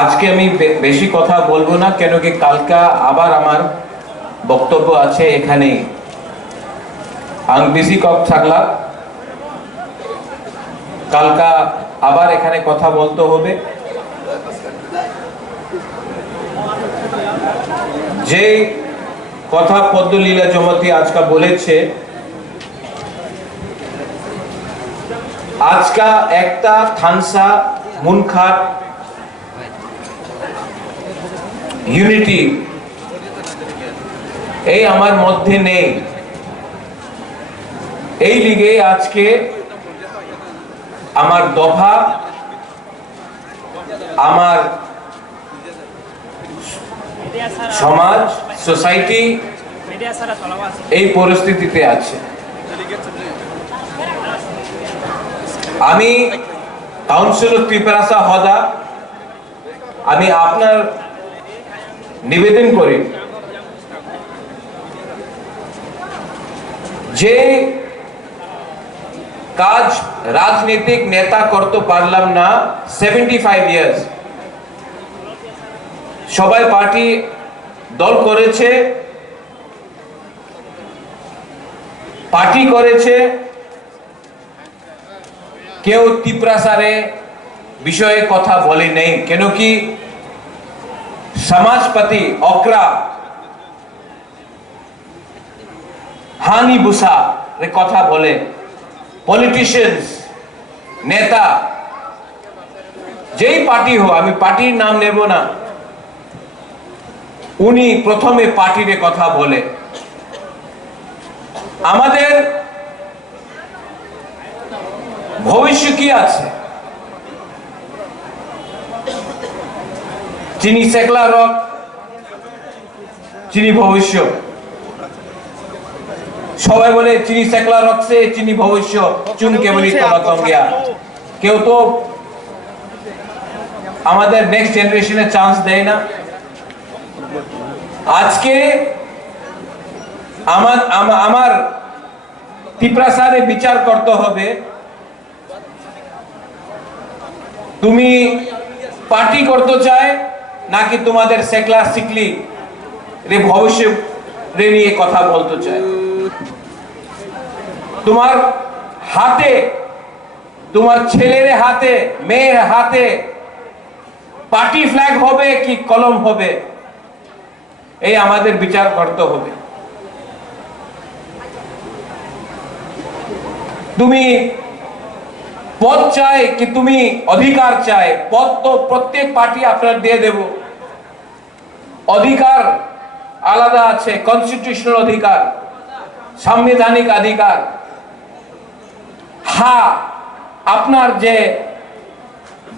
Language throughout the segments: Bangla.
আজকে আমি বেশি কথা বলবো না, কেন কি কালকা আবার আমার বক্তব্য আছে এখানে। আং বেশি কক থাকলা, কালকা আবার এখানে কথা বলতে হবে। যে কথা পদ্মলীলা জমতি আজকা বলেছে, আজকা একটা থানসা মুনখার ইউনিটি এই আমার মধ্যে নেই। এই লিগে আজকে আমার দফা, আমার সমাজ, সোসাইটি এই পরিস্থিতিতে আছে। আমি কাউন্সিলর ত্রিপুরাসা হদা, আমি আপনার নিবেদন করি যে কাজ রাজনৈতিক নেতা করতে পারলাম না 75 ইয়ার্স। সবাই পার্টি দল করেছে, পার্টি করেছে, কেউ ত্রিপুরাসারে বিষয়ে কথা বলে নেই। কেন কি সমাজপতি অকরা হানি বুসা রে কথা বলে, পলিটিশিয়ানস নেতা যেই পার্টি হো, আমি পার্টির নাম নেব না, উনি প্রথমে পার্টির কথা বলে। আমাদের ভবিষ্য কি আছে? চিনি সেকলা রক, চিনি ভবিষ্য। সবাই বলে চিনি সেকলা রক সে চিনি ভবিষ্য, চুন কেবলি তলাতম গিয়া। কেউ তো আমাদের নেক্সট জেনারেশনে চান্স দেয় না। আজকে আমার ত্রিপুরাসারে বিচার করতে হবে, তুমি পার্টি করতে চায় নাকি তোমাদের সেকলা সিকলি রে ভবিষ্য রে নিয়ে কথা বলতে চায়। তোমার হাতে, তোমার ছেলের হাতে, মেয়ের হাতে পার্টি ফ্ল্যাগ হবে কি কলম হবে, এই আমাদের বিচার করতে হবে। তুমি পদ চাই কি তুমি অধিকার চাই? পদ তো প্রত্যেক পার্টি আপনার দিয়ে দেব, অধিকার আলাদা আছে, কনস্টিটিউশনাল অধিকার, সাংবিধানিক অধিকার। হ্যাঁ, আপনার যে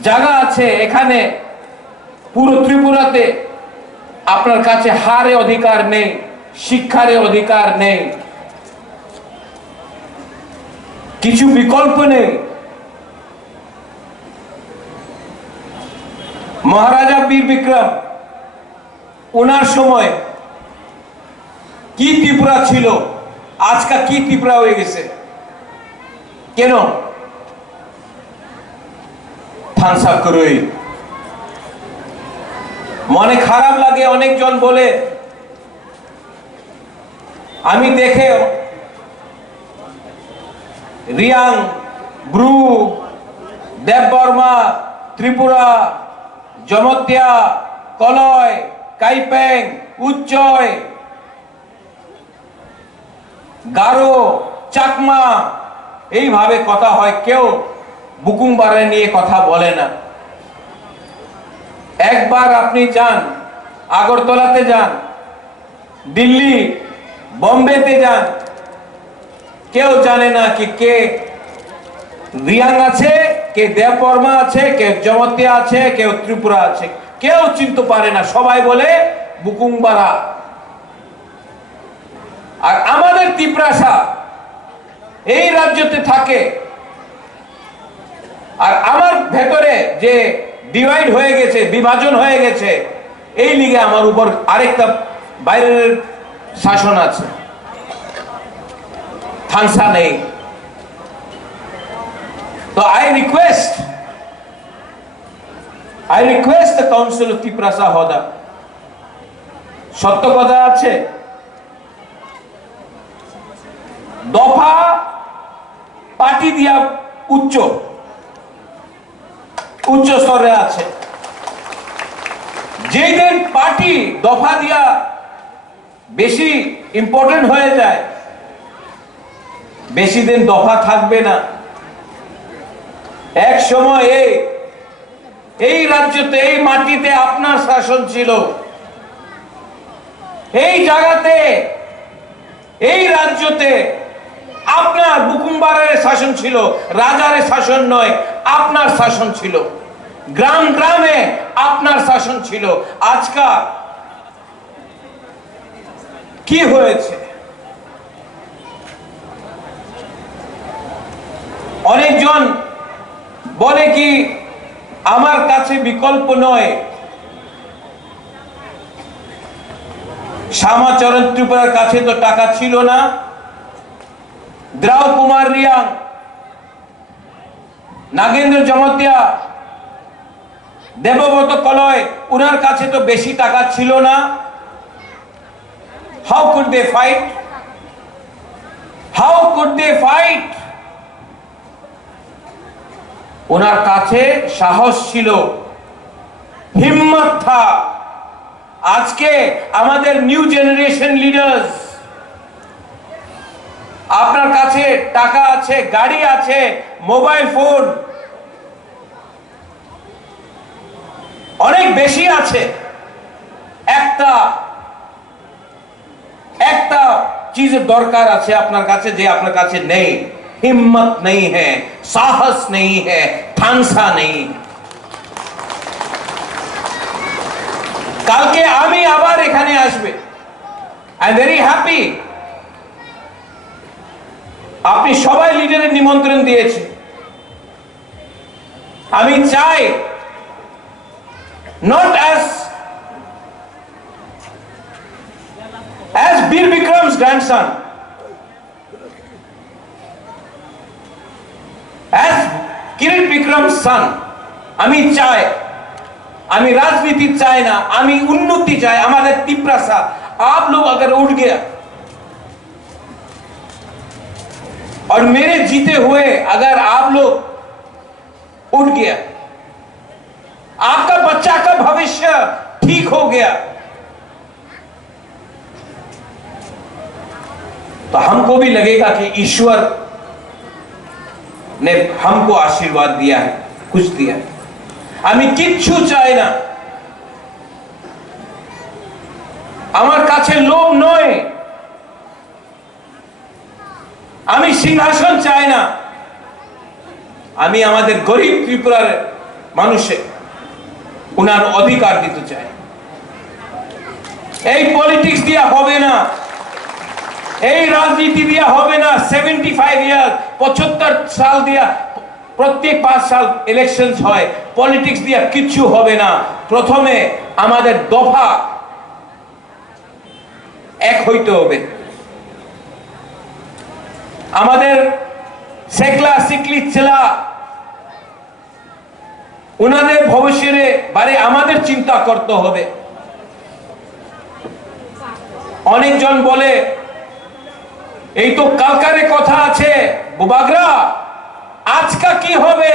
জায়গা আছে এখানে পুরো ত্রিপুরাতে আপনার কাছে হারে অধিকার নেই, শিক্ষারে অধিকার নেই, কিছু বিকল্প নেই। মহারাজা বীর বিক্রম, ওনার সময় কি ত্রিপুরা ছিল, আজকা কি ত্রিপুরা হয়ে গেছে? কেন? থানসা করই। মনে খারাপ লাগে, অনেকজন বলে, আমি দেখে রিয়াং, ব্রু, দেববর্মা, ত্রিপুরা, জমতিয়া, কলয়, কাইপেং, উচ্চয়, গারো, চাকমা এইভাবে কথা হয়, কেউ বুকুংবারে নিয়ে কথা বলে না। একবার আপনি যান, আগরতলাতে যান, দিল্লি, বোম্বেতে যান, কেউ জানে না কি কে রিয়াং আছে, কে দেববর্মা আছে, কে জমতিয়া আছে, কেউ ত্রিপুরা আছে, কেউ চিনতে পারে না। সবাই বলে বুকুংবারা। আর আমাদের ত্রিপুরাসা এই রাজ্যতে থাকে, আর আমার ভেতরে যে ডিভাইড হয়ে গেছে, বিভাজন হয়ে গেছে, এই লিগে আমার উপর আরেকটা বাইরের শাসন আছে, থানসা নেই। তো I request I request the Council of Tiprasa Hoda. সত্য কথা আছে, দফা পার্টি দিয়া উচ্চ স্তরে আছে। যেদিন পার্টি দফা দিয়া বেশি ইম্পর্টেন্ট হয়ে যায়, বেশি দিন দফা থাকবে না। এক সময় এই রাজ্যতে, এই মাটিতে আপনার শাসন ছিল, এই জায়গাতে, এই রাজ্যতে আপনার বুকুমবারের শাসন ছিল, রাজার শাসন নয়, আপনার শাসন ছিল। গ্রাম গ্রামে আপনার শাসন ছিল। আজকাল কি হয়েছে? অনেকজন বলে কি আমার কাছে বিকল্প নয়, শ্যামাচরণ ত্রিপুরার কাছে তো টাকা ছিল না, দ্রাউ কুমার রিয়াং, নাগেন্দ্র জমতিয়া, দেবব্রত কলয়, উনার কাছে তো বেশি টাকা ছিল না। How could they fight? How could they fight? ওনার কাছে সাহস ছিল, হিম্মত থা। আজকে আমাদের নিউ জেনারেশন লিডার্স, আপনার কাছে টাকা আছে, গাড়ি আছে, মোবাইল ফোন অনেক বেশি আছে। একটা চিজের দরকার আছে আপনার কাছে, যে আপনার কাছে নেই। হিম্মত নেই হ্যাঁ, সাহস নেই হ্যাঁ, ঠানসা নেই। কালকে আমি আবার এখানে আসবে। I am very happy. আপনি সবাই লিডারের নিমন্ত্রণ দিয়েছে। আমি চাই not as Bীর বিক্রম's grandson, as Kirit Bikram's son। আমি চাই, আমি राजनीति चाय ना, আমি उन्नति चाय। हमारे तिप्रासा आप लोग अगर उठ गया और मेरे जीते हुए अगर आप लोग उठ गया, आपका बच्चा का भविष्य ठीक हो गया, तो हमको भी लगेगा कि ईश्वर ने हमको आशीर्वाद दिया है, कुछ दिया है। আমি কিচ্ছু চাই না, আমার কাছে লোভ নয়, আমি সিংহাসন চাই না। আমি আমাদের গরিব ত্রিপুরার মানুষের উনার অধিকার দিতে চাই। এই পলিটিক্স দিয়া হবে না, এই রাজনীতি দিয়া হবে না। 75 ইয়ার 75 সাল দিয়া প্রত্যেক 5 সাল ইলেকশন হয়, পলিটিক্স দিয়া কিছু হবে না। প্রথমে আমাদের দফা এক হইতে হবে। আমাদের সেকলা সিকলি ছেলা উনাদের ভবিষ্যতে বারে আমাদের চিন্তা করতে হবে। অনেকজন বলে এই তো কালকারে কথা আছে, বুবাগরা আজকা কি হবে?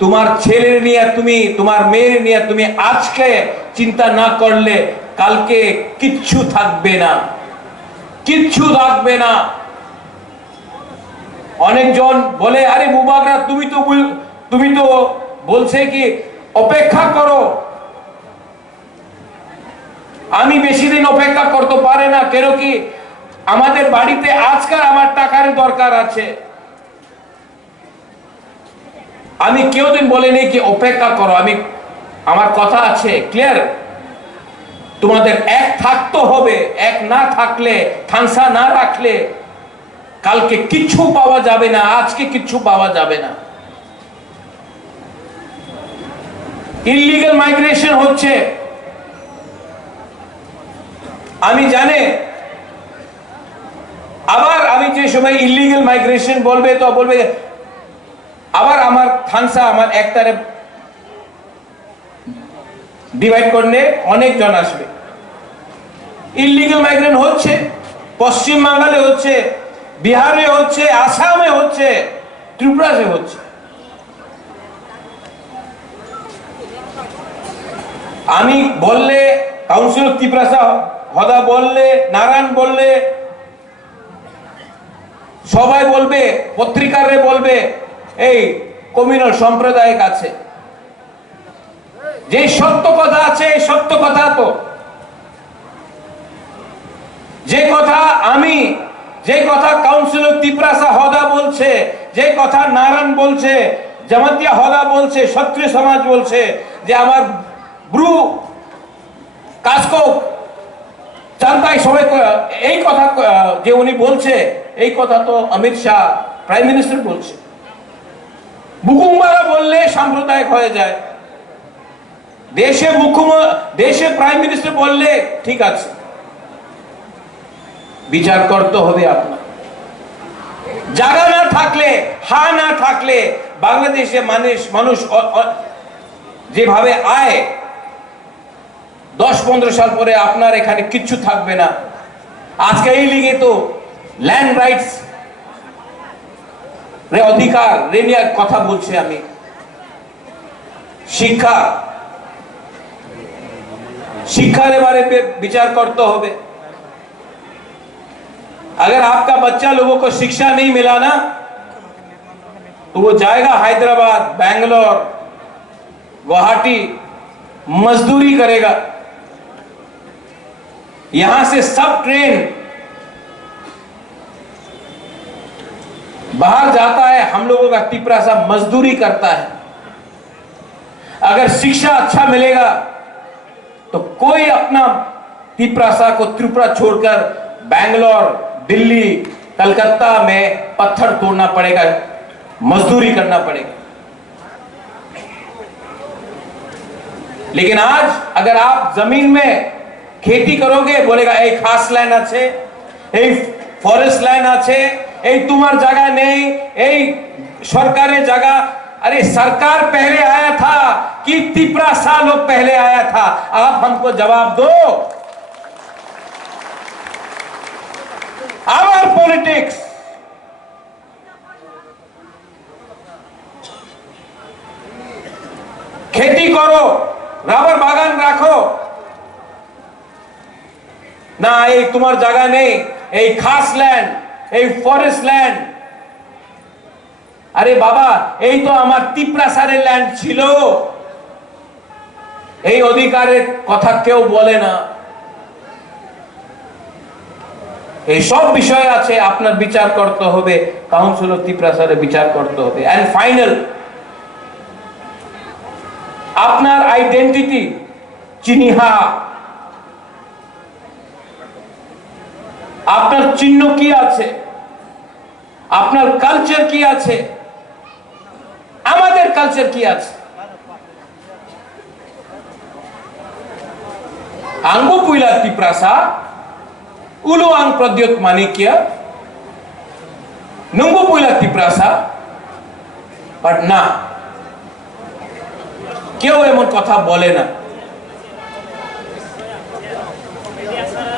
তোমার ছেলে নিয়ে তুমি, তোমার মেয়ে নিয়ে তুমি আজকে চিন্তা না করলে কালকে কিচ্ছু থাকবে না, কিচ্ছু থাকবে না। অনেকজন বলে আরে বুবাগরা তুমি তো বলছে কি অপেক্ষা করো। আমি বেশি দিন অপেক্ষা করতে পারে না, কেন কি আমাদের বাড়িতে আজকাল আমার টাকার দরকার আছে। আমি কেউ দিন বলিনি কি অপেক্ষা করো, আমার কথা আছে ক্লিয়ার। তোমাদের এক থাকতে হবে, এক না থাকলে, থানসা না রাখলে কালকে কিচ্ছু পাওয়া যাবে না, আজকে কিচ্ছু পাওয়া যাবে না। ইললিগাল মাইগ্রেশন হচ্ছে, আমি জানি। আবার আমি যে সময় ইললিগাল মাইগ্রেশন বলবে তো বলবে আবার আমার থানসা আমার একটারে ডিভাইড করলে অনেক জন আসবে। ইললিগাল মাইগ্রেন্ট হচ্ছে, পশ্চিম বাংলায় হচ্ছে, বিহারে হচ্ছে, আসামে হচ্ছে, ত্রিপুরাতে হচ্ছে। আমি বললে কাউন্সিলর ত্রিপুরা হদা বললে, নারায়ণ বললে, সবাই বলবে, পত্রিকারে বলবে এই কমিউনাল সম্প্রদায়ের কাছে যে সত্য কথা আছে, এই সত্য কথা তো যে কথা আমি, যে কথা কাউন্সিলর ত্রিপুরা হদা বলছে, যে কথা নারায়ণ বলছে, জামাতিয়া হদা বলছে, ক্ষত্রিয় সমাজ বলছে, যে আমার ব্রু কাসকো চান্তাই সবাই এই কথা যে উনি বলছে, এই কথা তো অমিত শাহ প্রাইম মিনিস্টার বলছে। বুকুমারা বললে সাম্প্রদায়িক হয়ে যায়, দেশে প্রাইম মিনিস্টার বললে ঠিক আছে। বিচার করতে হবে আপনার। জায়গা না থাকলে, হা না থাকলে বাংলাদেশে মানুষ যেভাবে আয় 10-15 সাল পরে আপনার এখানে কিচ্ছু থাকবে না। আজকে এই লিগে তো ল্যান্ড রাইটস অধিকার রেনিয়ার কথা বলছে। আমি शिक्षार बारे पे विचार करते होगे। अगर आपका बच्चा लोगों को शिक्षा नहीं मिला ना तो वो जाएगा हैदराबाद, बैंगलोर, गुवाहाटी मजदूरी करेगा। यहां से सब ट्रेन बाहर जाता है, हम लोगों का टिपरा सा मजदूरी करता है। अगर शिक्षा अच्छा मिलेगा तो कोई अपना टिपरासा को त्रिपुरा छोड़कर बैंगलोर, दिल्ली, कलकत्ता में पत्थर तोड़ना पड़ेगा, मजदूरी करना पड़ेगा। लेकिन आज अगर आप जमीन में खेती करोगे, बोलेगा एक खास लैंड আছে, এই ফরেস্ট ল্যান্ড আছে, এই তোমার জায়গা নেই, এই সরকারের জায়গা। अरे सरकार पहले आया था कि तिपरा सा लोग पहले आया था? आप हमको जवाब दो। आवर पॉलिटिक्स खेती करो, रबर बागान राखो ना, এই তোমার জায়গা নেই, এই খাস ল্যান্ড, এই ফরেস্ট ল্যান্ড। আরে বাবা, এই তো আমার তিপ্রাসারের ল্যান্ড ছিল, এই অধিকারের কথা কেউ বলে না। এই সব বিষয় আছে, আপনার বিচার করতে হবে, কাউন্সিল অফ তিপ্রাসারে বিচার করতে হবে। এন্ড ফাইনাল, আপনার আইডেন্টিটি চিহ্নিহা, আপনার চিহ্ন কি আছে, আপনার কালচার কি আছে, আমাদের কালচার কি আছে। আঙ্গু পুইলা টিপ্রাসা উলো আং প্রদ্যোত মানিক্য নুঙ্গু পুইলা টিপ্রাসা, বাট না, কেউ এমন কথা বলে না।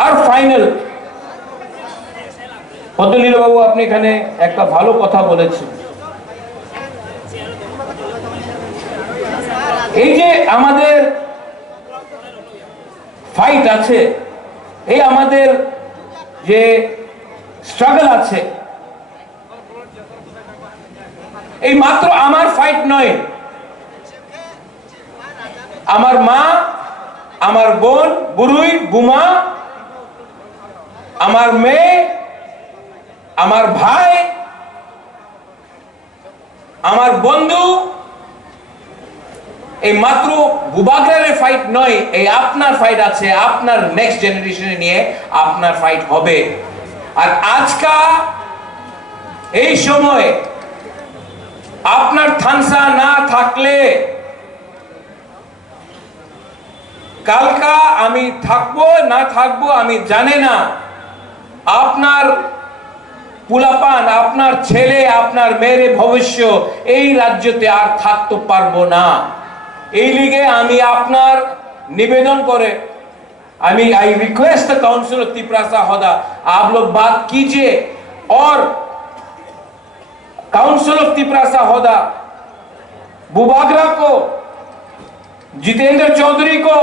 আর ফাইনাল, পদ্মনীল বাবু আপনি এখানে একটা ভালো কথা বলেছেন। এই যে আমাদের ফাইট আছে, এই আমাদের যে স্ট্রাগল আছে, এই মাত্র আমার ফাইট নয়। আমার মা, আমার বোন, বুড়ুই, বুমা, আমার মেয়ে, আমার ভাই, আমার বন্ধু, এই মাত্র বুবাগ্রারের ফাইট নয়, এই আপনার ফাইট আছে। আপনার নেক্সট জেনারেশনে নিয়ে আপনার ফাইট হবে। আর আজকা এই সময় আপনার থানসা না থাকলে কালকা আমি থাকবো না থাকবো আমি জানি না। আপনার পুলাপান, আপনার ছেলে, আপনার মেয়ের ভবিষ্য এই রাজ্যতে আর থাকতে পারবো না। এই লিগে আমি আপনার निवेदन करे, I request the council of Tiprasa Hoda, आप लोग बात कीजिए और काउंसिल ऑफ तिपरासा होदा बुबागरा को, जितेंद्र चौधरी को,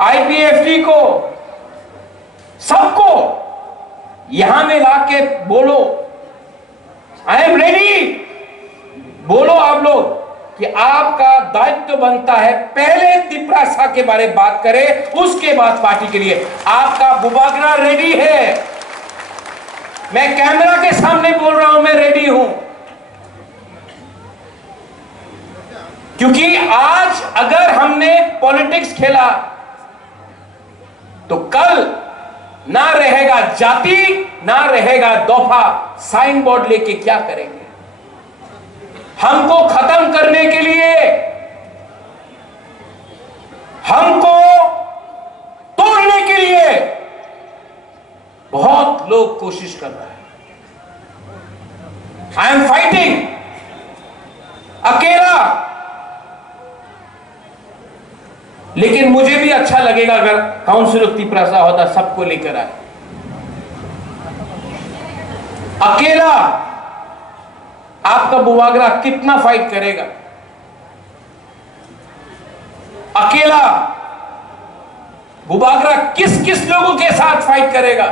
आईपीएफटी को, सबको यहां में लाके बोलो आई एम रेडी। बोलो आप लोग कि आपका दायित्व बनता है पहले तिपरासा के बारे में बात करें, उसके बाद पार्टी के लिए। आपका बुबागरा रेडी है, मैं कैमरा के सामने बोल रहा हूं, मैं रेडी हूं। क्योंकि आज अगर हमने पॉलिटिक्स खेला तो कल ना रहेगा जाति, ना रहेगा दफा, साइन बोर्ड लेके क्या करेंगे? हमको खत्म करने के लिए, हमको तोड़ने के लिए बहुत लोग कोशिश कर रहे हैं। आई एम फाइटिंग अकेला, लेकिन मुझे भी अच्छा लगेगा अगर काउंसिल ऑफ तिपरासा होता सबको लेकर आए। अकेला आपका बुबागरा कितना फाइट करेगा? अकेला बुबागरा किस किस लोगों के साथ फाइट करेगा?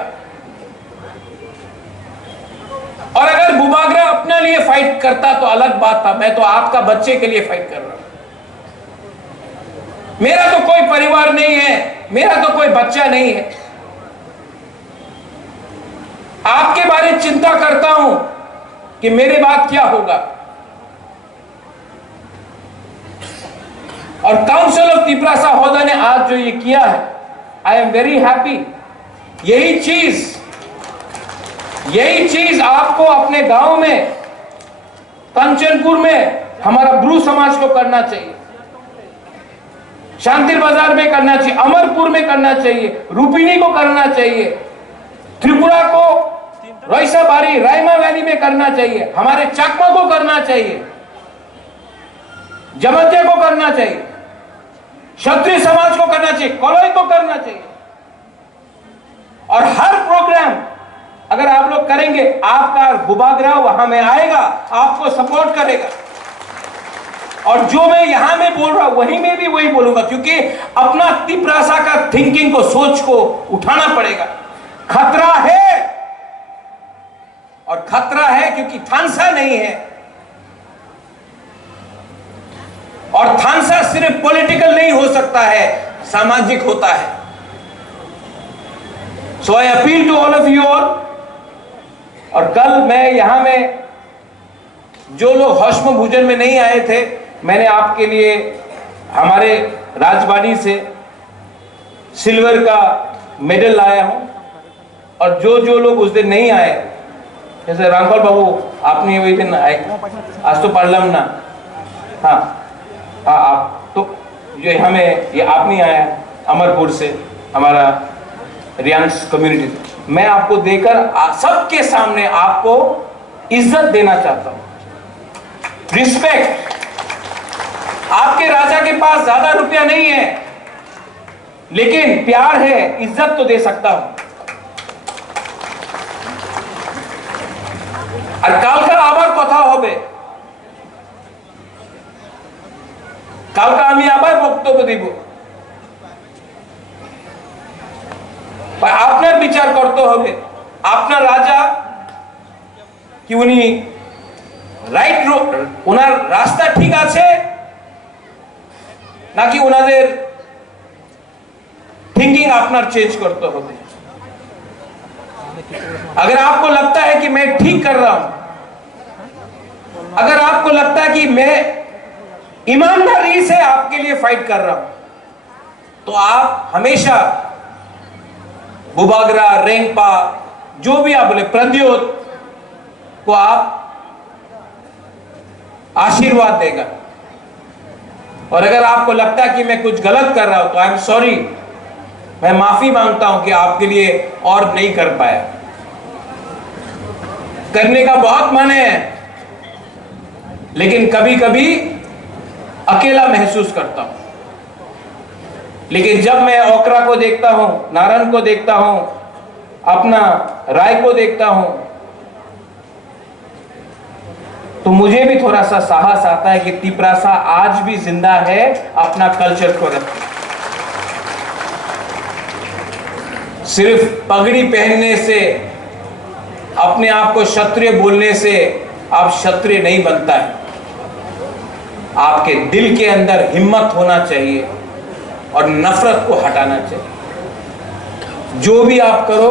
और अगर बुबागरा अपने लिए फाइट करता तो अलग बात था, मैं तो आपका बच्चे के लिए फाइट कर रहा हूं। मेरा तो कोई परिवार नहीं है, मेरा तो कोई बच्चा नहीं है। आपके बारे में चिंता करता हूं कि मेरे बाद क्या होगा। और काउंसिल ऑफ तिपरासा होदा ने आज जो ये किया है, आई एम वेरी हैप्पी। यही चीज आपको अपने गांव में, कंचनपुर में हमारा ब्रू समाज को करना चाहिए, शांतिर बाजार में करना चाहिए, अमरपुर में करना चाहिए, रूपिनी को करना चाहिए, त्रिपुरा को, रईसाबारी, रायमा वैली में करना चाहिए, हमारे चाकमा को करना चाहिए, जमतिया को करना चाहिए, क्षत्रिय समाज को करना चाहिए, कोलोई को करना चाहिए। और हर प्रोग्राम अगर आप लोग करेंगे, आपका बुबागरा वहां में आएगा, आपको सपोर्ट करेगा। और जो मैं यहां में बोल रहा हूं वहीं में भी वही बोलूंगा, क्योंकि अपना तिपरासा का थिंकिंग को, सोच को उठाना पड़ेगा। खतरा है, और खतरा है क्योंकि थानसा नहीं है, और थानसा सिर्फ पॉलिटिकल नहीं हो सकता है, सामाजिक होता है। So I appeal to all of you all. और कल मैं यहां में जो लोग हश्म भोजन में नहीं आए थे, मैंने आपके लिए हमारे राजवाड़ी से सिल्वर का मेडल लाया हूं। और जो लोग उस दिन नहीं आए, जैसे रामपाल बाबू आपने वही दिन आए, आज तो पार्लम ना, हाँ आप तो जो हमें ये आप नहीं आया अमरपुर से, हमारा रियांस कम्युनिटी, मैं आपको देकर सबके सामने आपको इज्जत देना चाहता हूं, रिस्पेक्ट। आपके राजा के पास ज्यादा रुपया नहीं है, लेकिन प्यार है, इज्जत तो दे सकता हूं। আর কালকে আবার কথা হবে, কালকে আমি আবার বক্তব্য দিব। আপনার বিচার করতে হবে, আপনার রাজা কি উনি রাইট, ওনার রাস্তা ঠিক আছে নাকি ওনাদের थिंकिंग আপনার চেঞ্জ করতে হবে। अगर आपको लगता है कि मैं ठीक कर रहा हूं, अगर आपको लगता है कि मैं ईमानदारी से आपके लिए फाइट कर रहा हूं, तो आप हमेशा बुबागरा, रेंगपा, जो भी आप बोले, प्रद्योत को आप आशीर्वाद देगा। और अगर आपको लगता है कि मैं कुछ गलत कर रहा हूं, तो आई एम सॉरी, मैं माफी मांगता हूं कि आपके लिए और नहीं कर पाया। करने का बहुत मन है, लेकिन कभी कभी अकेला महसूस करता हूं। लेकिन जब मैं ओकरा को देखता हूं, नारायण को देखता हूं, अपना राय को देखता हूं, तो मुझे भी थोड़ा सा साहस आता है कि तिपरासा आज भी जिंदा है, अपना कल्चर को रखते। सिर्फ पगड़ी पहनने से, अपने आप को क्षत्रिय बोलने से आप क्षत्रिय नहीं बनता है। आपके दिल के अंदर हिम्मत होना चाहिए और नफरत को हटाना चाहिए। जो भी आप करो,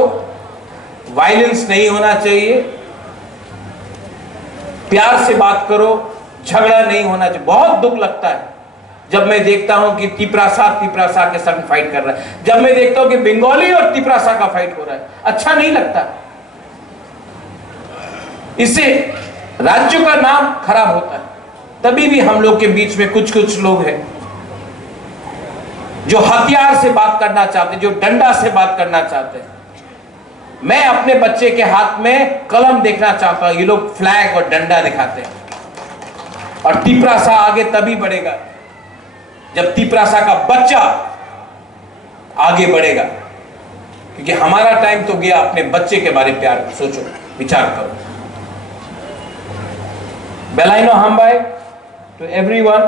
वायलेंस नहीं होना चाहिए, प्यार से बात करो, झगड़ा नहीं होना चाहिए। बहुत दुख लगता है जब मैं देखता हूं कि तिपरासा के संग फाइट कर रहा है, जब मैं देखता हूं कि बंगाली और तिपरासा का फाइट हो रहा है, अच्छा नहीं लगता। इससे राज्य का नाम खराब होता है। तभी भी हम लोग के बीच में कुछ कुछ लोग हैं जो हथियार से बात करना चाहते, जो डंडा से बात करना चाहते हैं। मैं अपने बच्चे के हाथ में कलम देखना चाहता हूं, ये लोग फ्लैग और डंडा दिखाते हैं। और तिपरासा आगे तभी बढ़ेगा जब तिपरासा का बच्चा आगे बढ़ेगा, क्योंकि हमारा टाइम तो गया। अपने बच्चे के बारे में प्यार सोचो, विचार करो। Belaino Hambai to everyone,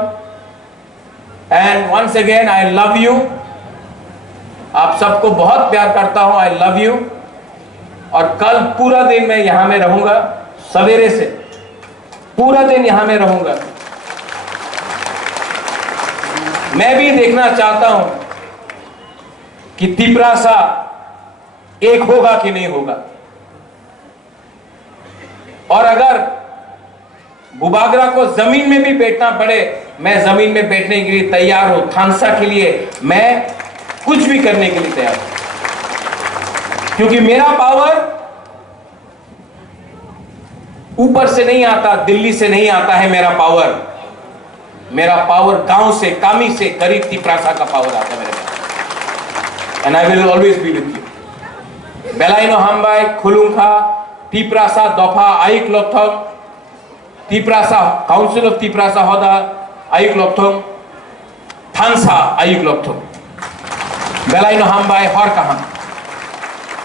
and once again I love you. आप सबको बहुत प्यार करता हूं, I love you। और कल पूरा दिन मैं यहां में रहूंगा, सवेरे से पूरा दिन यहां में रहूंगा। मैं भी देखना चाहता हूं कि तिपरासा एक होगा कि नहीं होगा। और अगर बुबागरा को जमीन में भी बैठना पड़े, मैं जमीन में बैठने के लिए तैयार हूं। थानसा के लिए मैं कुछ भी करने के लिए तैयार हूं, क्योंकि मेरा पावर ऊपर से नहीं आता, दिल्ली से नहीं आता है। मेरा पावर गांव से, कामी से, करीब तिपरासा का पावर आता है मेरे पास। And I will always be with you. बेलाइनो हाम्बाई खुलुंखा तिपरासा दफा आइक लोथम तिपरासा काउंसिल ऑफ तिपरासा होदा आयुक लोथम थानसा आयुक लोथम बेलाइनो हाम्बाई हर कहां।